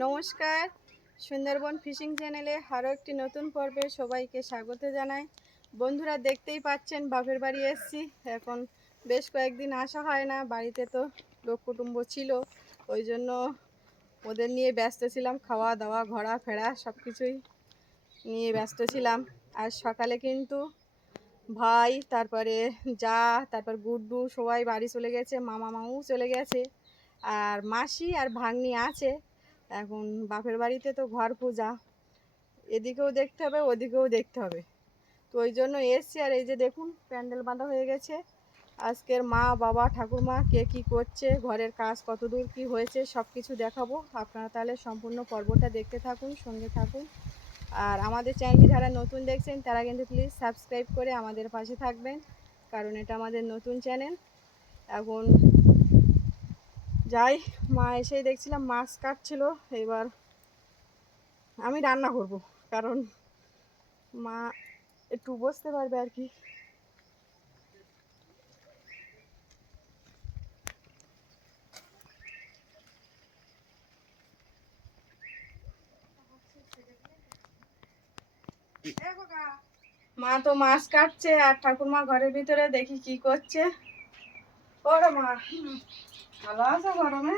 নমস্কার, সুন্দরবন ফিশিং চ্যানেলে আরও একটি নতুন পর্বে সবাইকে স্বাগত জানাই। বন্ধুরা, দেখতেই পাচ্ছেন বাপের বাড়ি এসেছি। এখন বেশ কয়েকদিন আসা হয় না, বাড়িতে তো লোক কুটুম্ব ছিল, ওই জন্য ওদের নিয়ে ব্যস্ত ছিলাম। খাওয়া দাওয়া ঘোরাফেরা সব কিছুই নিয়ে ব্যস্ত ছিলাম। আর সকালে কিন্তু ভাই, তারপরে তারপর গুড্ডু সবাই বাড়ি চলে গেছে, মামা মামু চলে গেছে, আর মাসি আর ভাগ্নি আছে। এখন বাপের বাড়িতে তো ঘর পূজা, এদিকেও দেখতে হবে ওদিকেও দেখতে হবে, তো ওই জন্য এসছি। আর এই যে দেখুন, প্যান্ডেল বাঁধা হয়ে গেছে। আজকের মা বাবা ঠাকুরমা কে কী করছে, ঘরের কাজ কতদূর কি হয়েছে সব কিছু দেখাবো। আপনারা তাহলে সম্পূর্ণ পর্বটা দেখতে থাকুন, সঙ্গে থাকুন। আর আমাদের চ্যানেলটি যারা নতুন দেখছেন তারা কিন্তু প্লিজ সাবস্ক্রাইব করে আমাদের পাশে থাকবেন, কারণ এটা আমাদের নতুন চ্যানেল। এখন যাই, মা এসেই দেখছিলাম মাছ কাটছিল, এবার আমি রান্না করব, কারণ মা একটু বসতে পারবে আর কি। মা তো মাছ কাটছে আর ঠাকুরমা ঘরের ভিতরে দেখি কি করছে। ওরে মা, ভালো আছো গরমে?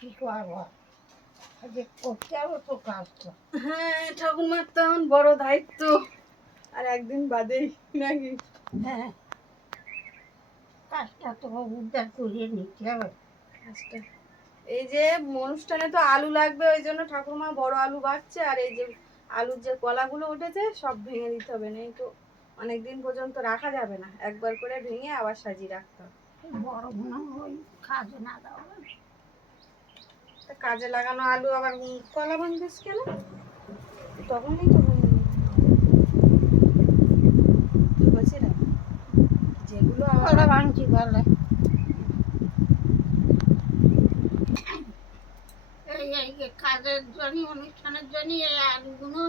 কি করবো, করতে হবে তো কাজটা। হ্যাঁ, ঠাকুরমার তো এখন বড় দায়িত্ব, আর একদিন বাদেই নাকি? হ্যাঁ, কাজটা তো উদ্ধার করিয়ে নিতে হবে। আচ্ছা, এই যে অনুষ্ঠানে তো আলু লাগবে, ওই জন্য ঠাকুরমা বড় আলু বাছছে। আর এই যে আলুর যে কলাগুলো উঠেছে সব ভেঙে দিতে হবে, নেই তো অনেকদিন পর্যন্ত রাখা যাবে না, একবার করে ভেঙে আবার সাজিয়ে রাখতে হবে। বড় মনে হয় কাজে না দেওয়া, তা কাজে লাগানো আলু আবার কলা ভাঙছিস কেন? তখনই তো কি বলছি না, যেগুলো কলা ভাঙছি বলে। এই যে কাজের জন্য, অনুষ্ঠানের জন্য এই আলুগুলো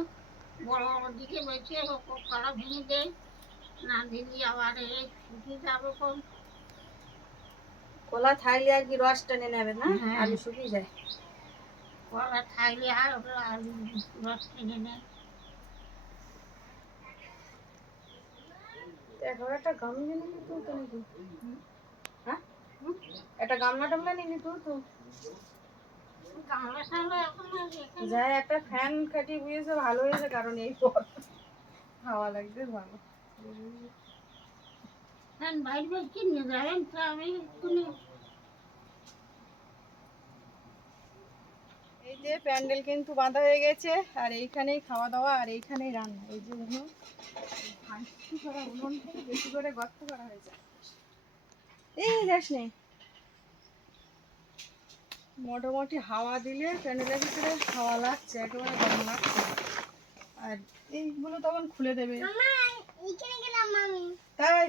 বড় বড় দিকে বেছে কলা ভেঙে দেয়, না দিলি আবার এই শুকিয়ে যাবে কম। কলা থাইলে আর কি রস টেনে নেবে না? হ্যাঁ, আলু শুকিয়ে যায়। কলা খাইলে আর আলু রস টেনে নেয়। এখন একটা গামলা নিয়ে তো তো নাকি? হ্যাঁ, একটা গামলা টামলা নিয়ে তো তো গামলা টামলা এখন আর রেখে যাই, একটা ফ্যান খাটিয়ে বুঝেছে ভালো হয়েছে, কারণ এই পর হাওয়া লাগবে ভালো। ফ্যান বাইরে কিনে যাবেন তো আমি এক্ষুনি। এই যে প্যান্ডেল কিন্তু বাঁধা হয়ে গেছে, আর এইখানেই খাওয়া দাওয়া আর এইখানেই রান্না। এই যে উনুন, হাঁসি করা উনুন থেকে বেশি করে গর্ত করা হয়েছে। এই যাস নেই, মোটামুটি হাওয়া দিলে প্যান্ডেলের ভিতরে হাওয়া লাগছে, একেবারে গরম লাগছে। আর এইগুলো তখন খুলে দেবে, তাই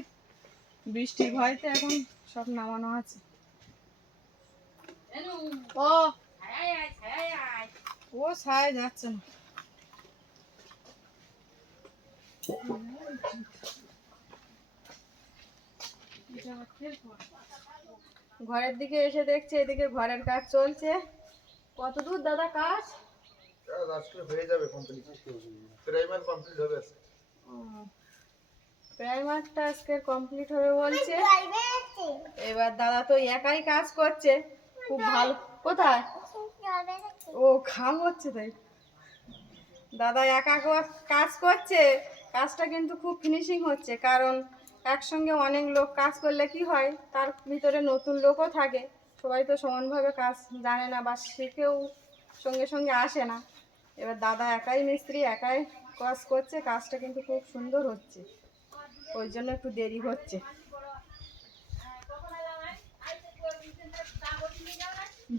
বৃষ্টির ভয়তে এখন সব নামানো আছে। ও ও ছায় যাচ্ছে না। ঘরের দিকে এসে দেখছে এদিকে ঘরের কাজ চলছে। কত দূর দাদা কাজ? আজকে হয়ে যাবে কমপ্লিট, প্রাইমার কমপ্লিট হবে আজকে। প্রাইমারটা আজকে কমপ্লিট হবে বলছে। এবার দাদা তো একাই কাজ করছে, খুব ভালো। কোথায়? ও ঘাম হচ্ছে তাই দাদা একা কাজ করছে। কাজটা কিন্তু খুব ফিনিশিং হচ্ছে, কারণ একসঙ্গে অনেক লোক কাজ করলে কি হয়, তার ভিতরে নতুন লোকও থাকে, সবাই তো সমানভাবে কাজ জানে না বা শিখেও সঙ্গে সঙ্গে আসে না। এবার দাদা একাই মিস্ত্রি, একাই কাজ করছে, কাজটা কিন্তু খুব সুন্দর হচ্ছে, ওই জন্য একটু দেরি হচ্ছে।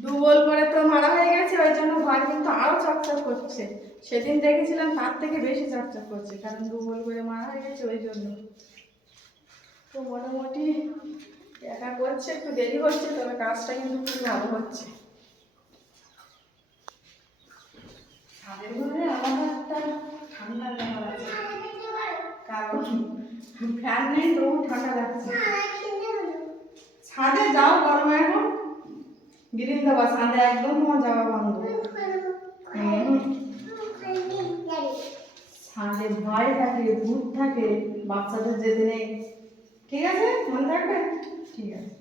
ডুবল করে তো মারা হয়ে গেছে, ওই জন্য ঘর কিন্তু আরো চকচক করছে। সেদিন দেখেছিলাম তার থেকে বেশি চকচক করছে, কারণ ডুবল করে মারা হয়ে গেছে ওই জন্য। তো মোটামুটি একা করছে, একটু দেরি হচ্ছে, তবে কাজটা কিন্তু খুব ভালো হচ্ছে। ছাদের ঘরে আলাদা একটা ঠান্ডার ব্যাপার আছে, কারণ ফ্যান নেই তবু ঠান্ডা লাগছে। ছাদে যাও গরমে এখন গ্রিল দেবা ছাদে একদম তোমার যাওয়া বন্ধ। ছাদে ভয় থাকে, ভূত থাকে, বাচ্চাদের যেতে নেই। ঠিক আছে, মনে থাকবে? ঠিক আছে।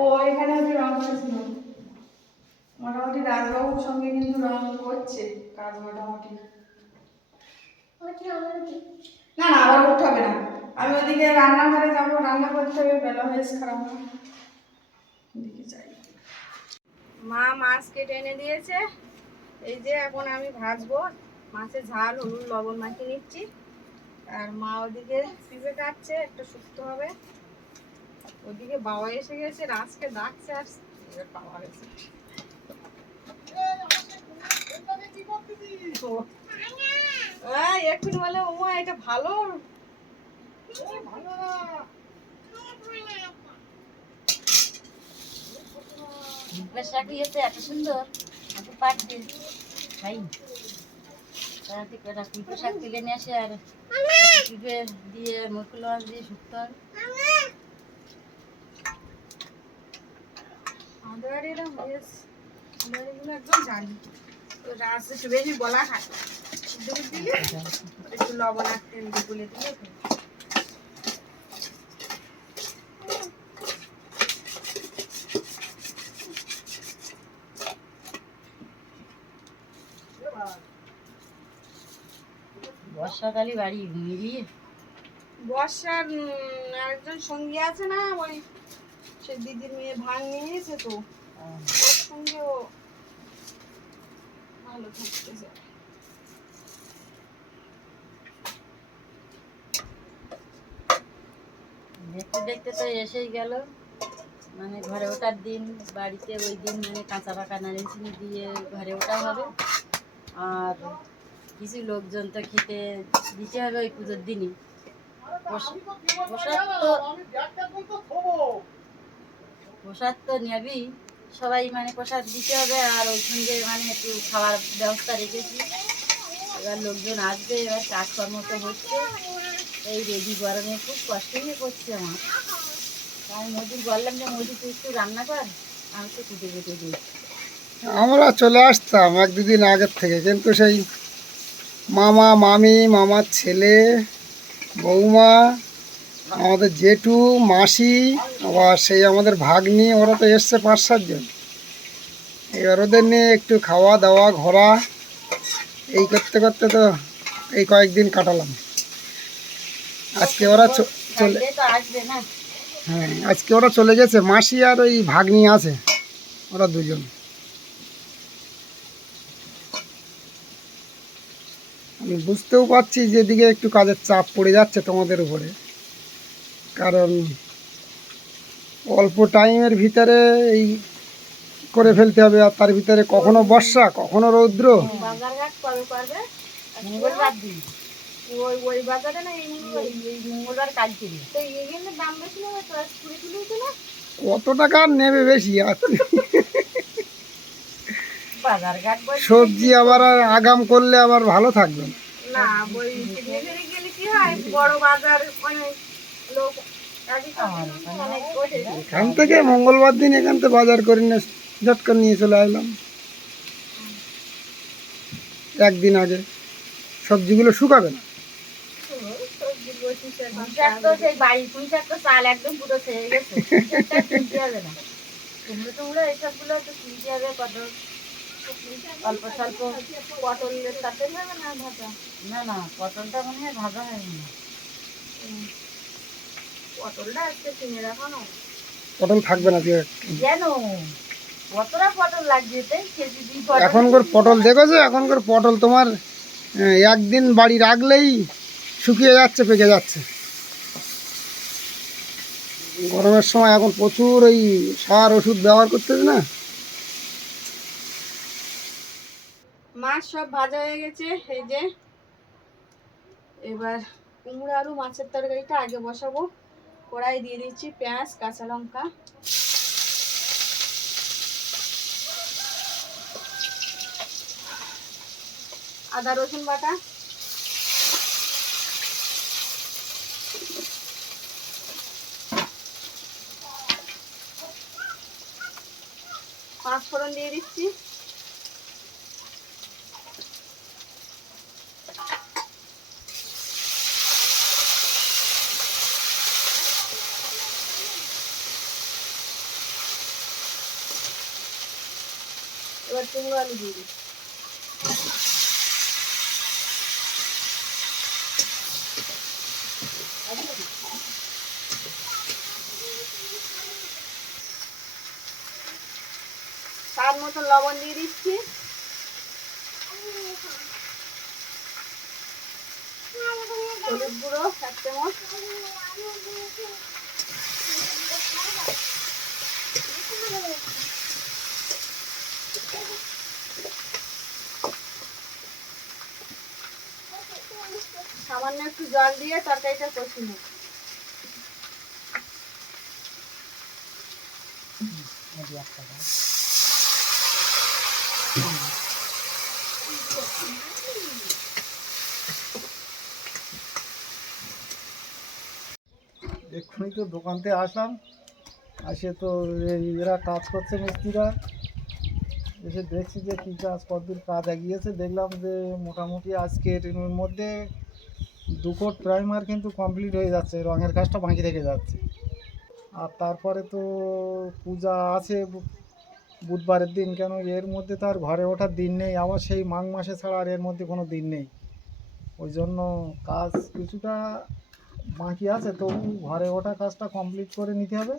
ও এখানে ওই রং করেছিল মোটামুটি, রাজবাবুর সঙ্গে কিন্তু রং করছে কাজ মোটামুটি। না না আবার উঠতে হবে না, আমি ওদিকে রান্নাঘরে যাবো, রান্না করতে হবে, বেলা হয়েছে খারাপ না। দিকে যাই। মা মাছ কেটে এনে দিয়েছে, এই যে এখন আমি ভাজবো। মাছের ঝাল হলুদ লবণ মাখিয়ে নিচ্ছি, আর মা ওদিকে পিঁপে কাটছে, একটু শুকতে হবে। ওদিকে বাবা এসে গেছে, রাজকে ডাকছে, আর বাবা গেছে। এক্ষুনি বলে ওমা এটা ভালো, ভালো না। এত সুন্দর এত পাটবে খাই পিঁপে শাক তুলে নিয়ে আসে, আর পিঁপে দিয়ে মুরকুল মাছ দিয়ে শুক্তো হবে। আমাদের বাড়ি এরকম হয়েছে, আমাদের বাড়িগুলো একদম জানি। তো রাস একটু বেশি বলা খায়, দুধ দিলে একটু লবণ আর তেল দিয়ে গুলে দিলে বর্ষাকালে বাড়ি মিলিয়ে বর্ষার আরেকজন সঙ্গী আছে না, ওই সে দিদির মেয়ে ভাগ নিয়েছে, তো ওর সঙ্গে ও ভালো থাকতেছে। দেখতে দেখতে তো এসেই গেল, মানে ঘরে ওঠার দিন। বাড়িতে ওই দিন মানে কাঁচা পাকা নারিয়েল চিনি দিয়ে ঘরে ওঠা হবে, আর কিছু লোকজন তো খেতে দিতে হবে ওই পুজোর দিনই। প্রসাদ তো নেবি, সবাই মানে প্রসাদ দিতে হবে, আর ওই সঙ্গে মানে একটু খাওয়ার ব্যবস্থা রেখেছি। এবার লোকজন আসবে, এবার কাজকর্ম তো হচ্ছে, এই রেডি গরমে খুব কষ্ট হয়ে পড়ছে আমার। আমি মজুর বললাম যে মজুর তুই একটু রান্না কর, আমি তো কুটে কুটে দিই। আমরা চলে আসতাম এক দুদিন আগের থেকে, কিন্তু সেই মামা মামি, মামার ছেলে, বৌমা, আমাদের জেঠু, মাসি, আবার সেই আমাদের ভাগ্নি, ওরা তো এসছে 5-7 জন। এবার ওদের নিয়ে একটু খাওয়া দাওয়া ঘোরা এই করতে করতে তো এই কয়েকদিন কাটালাম। আজকে ওরা চলে, তো আসবে না। হ্যাঁ আজকে ওরা চলে গেছে, মাসি আর ওই ভাগ্নি আছে, ওরা দুজন। আমি বুঝতেও পারছি যেদিকে একটু কাজের চাপ পড়ে যাচ্ছে তোমাদের উপরে, কারণ অল্প টাইমের ভিতরে এই করে ফেলতে হবে, আর তার ভিতরে কখনো বর্ষা কখনো রৌদ্র। বাজার ঘাট কবে করবে? মঙ্গলবার দিন, ওই বাজারে না এই এই মঙ্গলবার কালকে দিন। তো এগুলো দাম বেশি নেবে তো, কুড়ি তুলেছে না? কত টাকা আর নেবে বেশি? আর বাজার ঘাট বই সবজি আবার আর আগাম করলে আবার ভালো থাকবে না। না, ওই পিকনিকে গেলে কি হয়, বড় বাজার অনেক লোক অনেক ওঠে। এখান থেকে মঙ্গলবার দিন এখান থেকে বাজার করে নিয়ে ঝট করে নিয়ে চলে আসলাম একদিন আগে। সবজিগুলো শুকাবে না। সবজি বসিস এখন। পুঁইশাক তো সেই বাড়ির পুঁইশাক তো চাল একদম পুরো ছেড়ে গেছে, পুঁইশাকটা কিনতে হবে না। কুমড়ো টুমড়ো এইসবগুলো তো কিনতে হবে, কত অল্প স্বল্প। পটলের সাথে হবে না ভাজা? না না, পটলটা মনে হয় ভাজা হয়নি। পটলটা আজকে কিনে রাখো না। পটল থাকবে না দিয়ে কেন কতটা পটল লাগছে? এতে কেজি 2 পটল। এখনকার পটল দেখেছো? এখনকার পটল তোমার একদিন বাড়ি রাখলেই শুকিয়ে যাচ্ছে, পেকে যাচ্ছে। গরমের সময় এখন প্রচুর ওই সার ওষুধ ব্যবহার করতেছে না। মাছ সব ভাজা হয়ে গেছে, এই যে এবার কুমড়ো আলু মাছের তরকারিটা আগে বসাবো। কড়াই দিয়ে দিচ্ছি পেঁয়াজ, কাঁচা লঙ্কা, আদা রসুন বাটা, পাঁচ ফোড়ন দিয়ে দিচ্ছি। এবার কুমড়ো আলু দিয়ে দিচ্ছি। স্বাদ মতো লবণ দিয়ে দিচ্ছি। হলুদ গুঁড়ো 1 চামচ। সামান্য একটু জল দিয়ে তরকারিটা কষি নেব। এক্ষুনি তো দোকানতে আসলাম, আসে তো এরা কাজ করছে মিস্ত্রিরা, এসে দেখছি যে কী কাজ কতদূর কাজ এগিয়েছে। দেখলাম যে মোটামুটি আজকের মধ্যে 2 কোট প্রাইমার কিন্তু কমপ্লিট হয়ে যাচ্ছে, রঙের কাজটা বাকি থেকে যাচ্ছে। আর তারপরে তো পূজা আছে বুধবারের দিন, কেন এর মধ্যে তো আর ঘরে ওঠার দিন নেই, আবার সেই মাঘ মাসে ছাড়া আর এর মধ্যে কোনো দিন নেই। ওই জন্য কাজ কিছুটা বাকি আছে, তবু ঘরে ওঠা কাজটা কমপ্লিট করে নিতে হবে,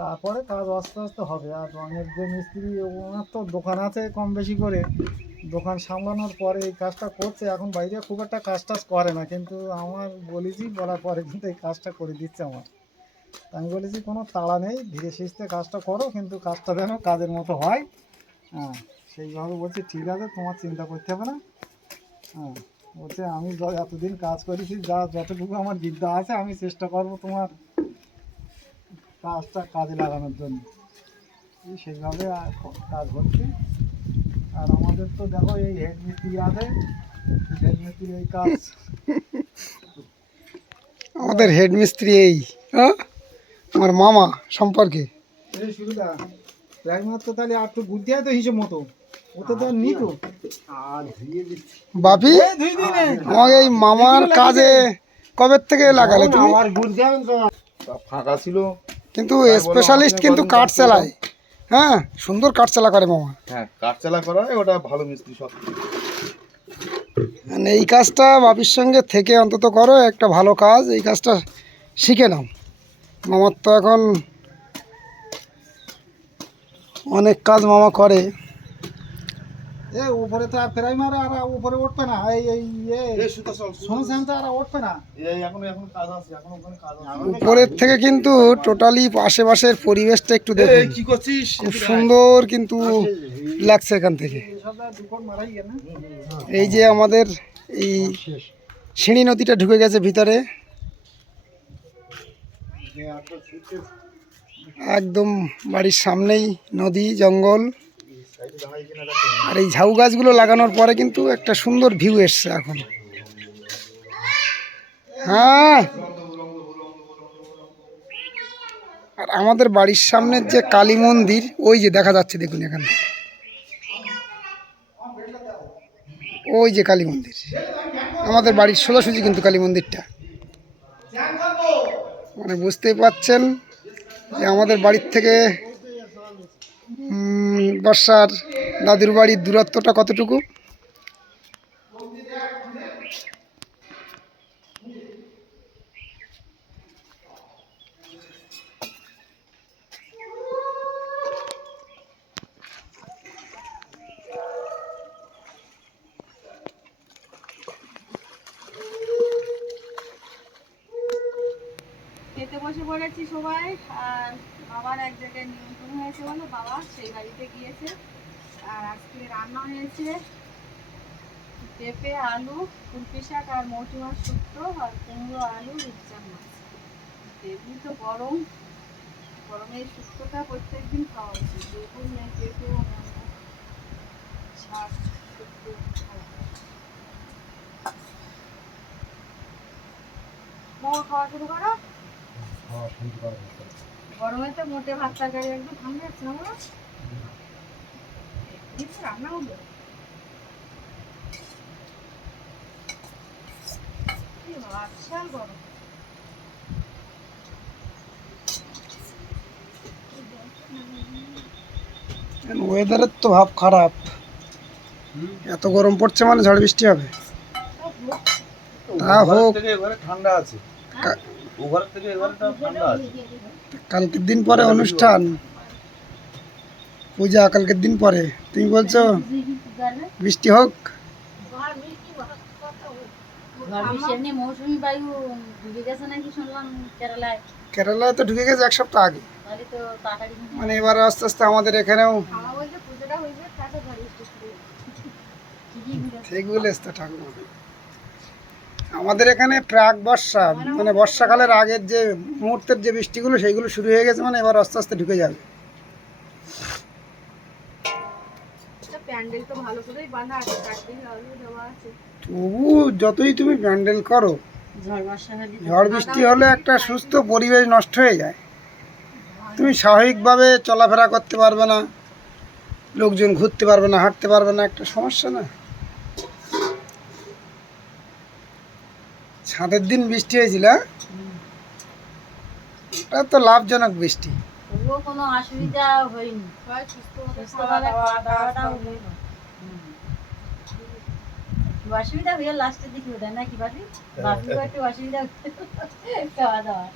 তারপরে কাজ আস্তে আস্তে হবে। আর রঙের যে মিস্ত্রি, ওনার তো দোকান আছে কম বেশি করে, দোকান সামলানোর পরে এই কাজটা করছে। এখন বাইরে খুব একটা কাজ টাজ করে না, কিন্তু আমার বলেছি, বলার পরে কিন্তু এই কাজটা করে দিচ্ছে আমার। আমি বলেছি কোনো তাড়া নেই, ধীরে সুস্থে কাজটা করো, কিন্তু কাজটা যেন কাজের মতো হয়। হ্যাঁ, সেইভাবে বলছি ঠিক আছে, তোমার চিন্তা করতে হবে না। হ্যাঁ, বলছে আমি এতদিন কাজ করেছি, যতটুকু আমার বিদ্যা আছে আমি চেষ্টা করবো তোমার কাজটা কাজে লাগানোর জন্য। সেইভাবে কাজ হচ্ছে। আর আমাদের তো দেখো এই হেড মিস্ত্রি আছে, হেড মিস্ত্রি এই কাজ, আমাদের হেড মিস্ত্রি এই আমার মামা সম্পর্কে। এই শুরুটা প্রাইমার তো তাহলে আর তো বুদ্ধি আছে হিসেব মতো, ওটা তো আর নিত বাপি আমাকে এই মামার কাজে কবে থেকে লাগালে তুমি? ফাঁকা ছিল কিন্তু স্পেশালিস্ট কিন্তু কাঠ চালায়, হ্যাঁ সুন্দর কাঠ চালা করে মামা। হ্যাঁ, কাঠ চালা করা হয়, ওটা ভালো মিস্ত্রি সব। মানে এই কাজটা বাপির সঙ্গে থেকে অন্তত করো, একটা ভালো কাজ, এই কাজটা শিখে নাও। মামার তো এখন অনেক কাজ মামা করে। উপরে তো আর প্রাইমার আর উপরে উঠবে না, শুনছেন তো আর উঠবে না, এখন কাজ আছে, এখন ওখানে কাজ আছে। উপরের থেকে কিন্তু টোটালি আশেপাশের পরিবেশটা একটু দেখুন, কি করছিস? খুব সুন্দর কিন্তু লাগছে এখান থেকে। এই যে আমাদের এই সিঁড়ি নদীটা ঢুকে গেছে ভিতরে, একদম বাড়ির সামনেই নদী জঙ্গল। আর এই ঝাউ গাছগুলো লাগানোর পরে কিন্তু একটা সুন্দর ভিউ এসছে এখন। হ্যাঁ, আর আমাদের বাড়ির সামনের যে কালী মন্দির, ওই যে দেখা যাচ্ছে দেখুন এখানে, ওই যে কালী মন্দির, আমাদের বাড়ির সোজাসুজি কিন্তু কালী মন্দিরটা। মানে বুঝতেই পাচ্ছেন যে আমাদের বাড়ির থেকে বর্ষার দাদুর বাড়ির দূরত্বটা কতটুকু। খেতে বসে পড়েছি সবাই। আর বাবার এক জায়গায় নিমন্ত্রণ হয়েছে বলে বাবা সেই বাড়িতে গিয়েছে। আর আজকে রান্না হয়েছে পেঁপে, আলু, কুলপি শাক আর মৌটি মাছ শুক্তো, আর কুমড়ো আলু রূপচাঁদ মাছ। এমনি তো গরম, গরমে এই শুক্তোটা প্রত্যেকদিন খাওয়া উচিত। বেগুন নেই, পেঁপেও নেই, শাক শুক্তো খাওয়া শুরু করো। গরমে তো মোটে ভাত তরকারি একদম ভাঙে যাচ্ছে না। রান্না হলো বিশাল গরম। ওয়েদারের তো ভাব খারাপ, এত গরম পড়ছে মানে ঝড় বৃষ্টি হবে। তা হোক, থেকে এবারে ঠান্ডা আছে, ওভার থেকে এবারে ঠান্ডা আছে। কালকের দিন পরে অনুষ্ঠান, পূজা কালকের দিন পরে, তুমি বলছো বৃষ্টি হোক? ঝড় বৃষ্টি এমনি মৌসুমি বায়ু ঢুকে গেছে নাকি শুনলাম কেরালায়। কেরালায় তো ঢুকে গেছে 1 সপ্তাহ আগে, তাহলে তো তাড়াতাড়ি মানে এবার আস্তে আস্তে আমাদের এখানেও। আমার বলছে পুজোটা হইবে তারপর ঝড় বৃষ্টি শুরু হবে। ঠিকই বলেছে। ঠিক বলেছ তো ঠাকুমা। আমাদের এখানে প্রাক বর্ষা, মানে বর্ষাকালের আগের যে মুহূর্তের যে বৃষ্টিগুলো সেইগুলো শুরু হয়ে গেছে, মানে এবার আস্তে আস্তে ঢুকে যাবে। প্যান্ডেল তো ভালো করেই বাঁধা আছে, চারদিকে আলো দেওয়া আছে। তবু যতই তুমি প্যান্ডেল করো, ঝড় বর্ষা হলে ঝড় বৃষ্টি হলে একটা সুস্থ পরিবেশ নষ্ট হয়ে যায়। তুমি স্বাভাবিকভাবে চলাফেরা করতে পারবে না, লোকজন ঘুরতে পারবে না, হাঁটতে পারবে না, একটা সমস্যা না। ছাদের দিন বৃষ্টি হয়েছিল, এটা তো লাভজনক বৃষ্টি। তবুও কোনো অসুবিধা হয়নি, সবাই সুস্থভাবে সুস্থভাবে খাওয়া দাওয়াটাও কাজকর্ম। হলো। একটু অসুবিধা হয়ে লাস্টের দিকে ওটা নাকি বাপি? বাপিও একটু অসুবিধা খাওয়া দাওয়া।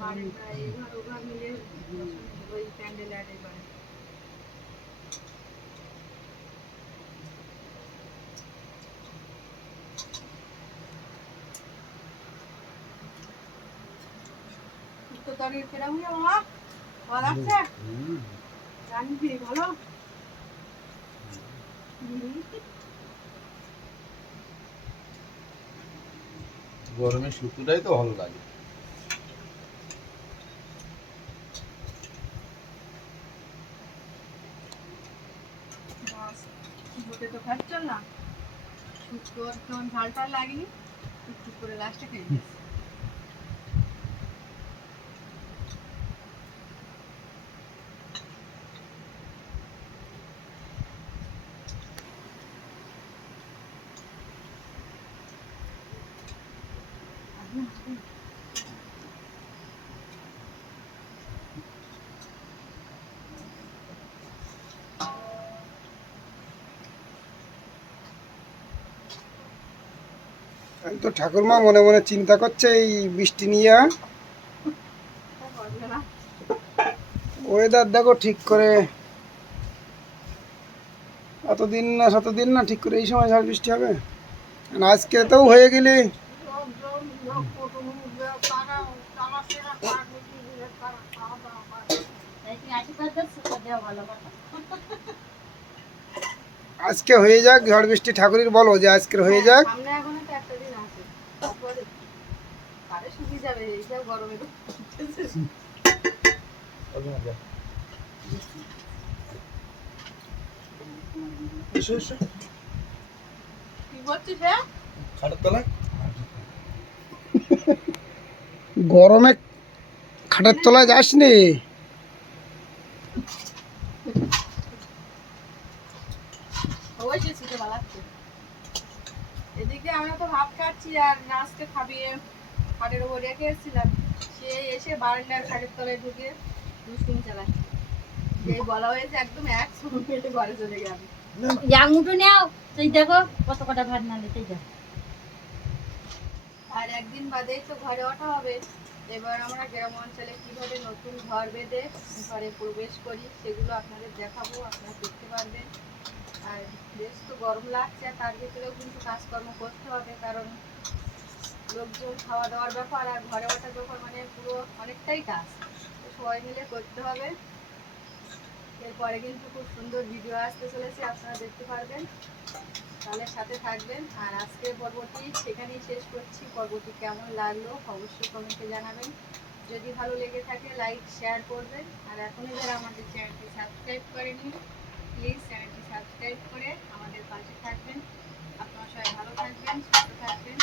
বাড়িটা এঘর ওঘর মিলে ওই প্যান্ডেল আর এবার তো তার কেরাম হইয়া মামা ভালো আছে? জানবি ভালো? গরমে শুক্তটাই তো ভালো লাগে। শুক্তোতে তো খাচ্ছ না, শুক্তো তখন ঝাল টাল লাগেনি, টুকটুক করে লাস্টে খেয়ে নিস। আমি তো ঠাকুরমা মনে মনে চিন্তা করছে এই বৃষ্টি নিয়ে। করবে না, ওয়েদার দেখো ঠিক করে, এতদিন না শতদিন না ঠিক করে এই সময় ঝড় বৃষ্টি হবে। আর আজকে তো হয়ে গেলে তাই তুমি আশীর্বাদ দিচ্ছ, তো দেওয়া ভালো কথা। আজকে হয়ে যাক ঝড় বৃষ্টি, ঠাকুরের বলো যে আজকের হয়ে যাক। সামনে এখনো তো একটা দিন আছে, তারপরে আরে শুকিয়ে যাবে এইসব গরমে তো। এসো এসো, কি করছিস রে? খাটের তলায়। গরমে খাটের তলায় যাসনি? অবশ্যই শীতে ভালো লাগছে। এদিকে আমরা তো ভাত খাচ্ছি আর নাচতে খাবিয়ে খাটের উপর রেখে এসেছিলাম, সে এসে বারান্দার খাটের তলায় ঢুকে দুষ্টুমি চালাচ্ছে। যেই বলা হয়েছে একদম 100 মিনিটে ঘরে চলে গেল। আঙুটো নেও, সেই দেখো কত কটা ভাত নালে, সেই দেখো। আর একদিন বাদেই তো ঘরে ওঠা হবে। এবার আমরা গ্রাম অঞ্চলে কিভাবে নতুন ঘর বেঁধে ঘরে প্রবেশ করি সেগুলো আপনাদের দেখাবো, আপনারা দেখতে পারবেন। আর বেশ তো গরম লাগছে, আর তার ভিতরেও কিন্তু কাজকর্ম করতে হবে, কারণ লোকজন খাওয়া দাওয়ার ব্যাপার আর ঘরে ওঠার ব্যাপার, মানে পুরো অনেকটাই কাজ, তো সবাই মিলে করতে হবে। এরপরে কিন্তু খুব সুন্দর ভিডিও আসতে চলেছে, আপনারা দেখতে পারবেন, তাহলে সাথে থাকবেন। আর আজকের পর্বটি সেখানেই শেষ করছি। পর্বটি কেমন লাগলো অবশ্যই কমেন্টে জানাবেন। যদি ভালো লেগে থাকে লাইক শেয়ার করবেন। আর এখনই যারা আমাদের চ্যানেলটি সাবস্ক্রাইব করেনি, প্লিজ চ্যানেলটি সাবস্ক্রাইব করে আমাদের পাশে থাকবেন। আপনারা সবাই ভালো থাকবেন, সুস্থ থাকবেন।